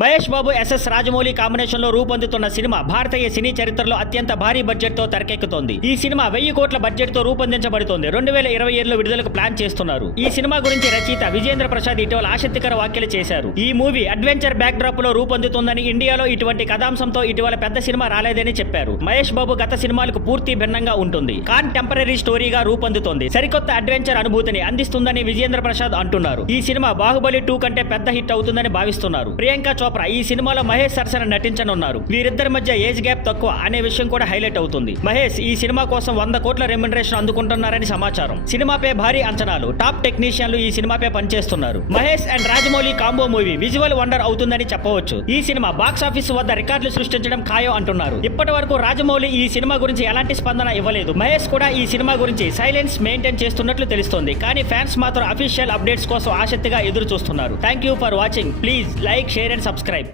Mahesh Babu SS Rajamouli combination లో రూపొందుతున్న cinema భారతీయ సినీ చరిత్రలో అత్యంత భారీ బడ్జెట్ తో తెరకెక్కుతోంది. ఈ సినిమా 1000 కోట్ల బడ్జెట్ తో రూపొందించబడుతోంది. 2027లో విడుదలకు ప్లాన్ చేస్తున్నారు. ఈ సినిమా గురించి రచయిత విజేంద్ర ప్రసాద్ ఇటీవల ఆసక్తికర వ్యాఖ్యలు చేశారు. ఈ మూవీ అడ్వెంచర్ బ్యాక్ డ్రాప్ లో రూపొందుతుందని, ఇండియాలో ఇటువంటి కథాంశంతో ఇటీవల పెద్ద సినిమా రాలేదని చెప్పారు. మహేష్ బాబు గత సినిమాలకు పూర్తి భిన్నంగా ఉంటుంది. కాంటెంపరీ స్టోరీగా రూపొందుతోంది. సరికొత్త అడ్వెంచర్ అనుభూతిని అందిస్తుందని విజేంద్ర ప్రసాద్ అంటున్నారు. ఈ సినిమా బాహుబలి 2 కంటే పెద్ద హిట్ అవుతుందని భావిస్తున్నారు. ప్రియాంక చోప్రా ఈ సినిమాలో మహేష్ సరసన నటించనున్నారు. వీరిద్దరి మధ్య ఏజ్ గ్యాప్ తక్కువ అనే విషయం కూడా హైలైట్ అవుతుంది. మహేష్ ఈ సినిమా కోసం 100 కోట్ల రెమ్యునరేషన్ అందుకుంటున్నారని సమాచారం. సినిమాపై భారీ అంచనాలు. టాప్ టెక్నీషియన్లు ఈ సినిమాపై పనిచేస్తున్నారు. Mahesh and Rajamouli combo movie visual wonder అవుతుందని చెప్పవచ్చు. ఈ సినిమా బాక్స్ ఆఫీస్ వద్ద రికార్డులు సృష్టించడం ఖాయం అంటున్నారు. ఇప్పటి వరకు రాజమౌళి ఈ సినిమా గురించి ఎలాంటి స్పందన ఇవ్వలేదు. మహేష్ కూడా ఈ సినిమా గురించి సైలెన్స్ మెయింటైన్ చేస్తున్నట్లు తెలుస్తోంది. కానీ ఫ్యాన్స్ మాత్రం అఫీషియల్ అప్డేట్స్ కోసం ఆసక్తిగా ఎదురు చూస్తున్నారు. Thank you for watching. Please like, share and subscribe.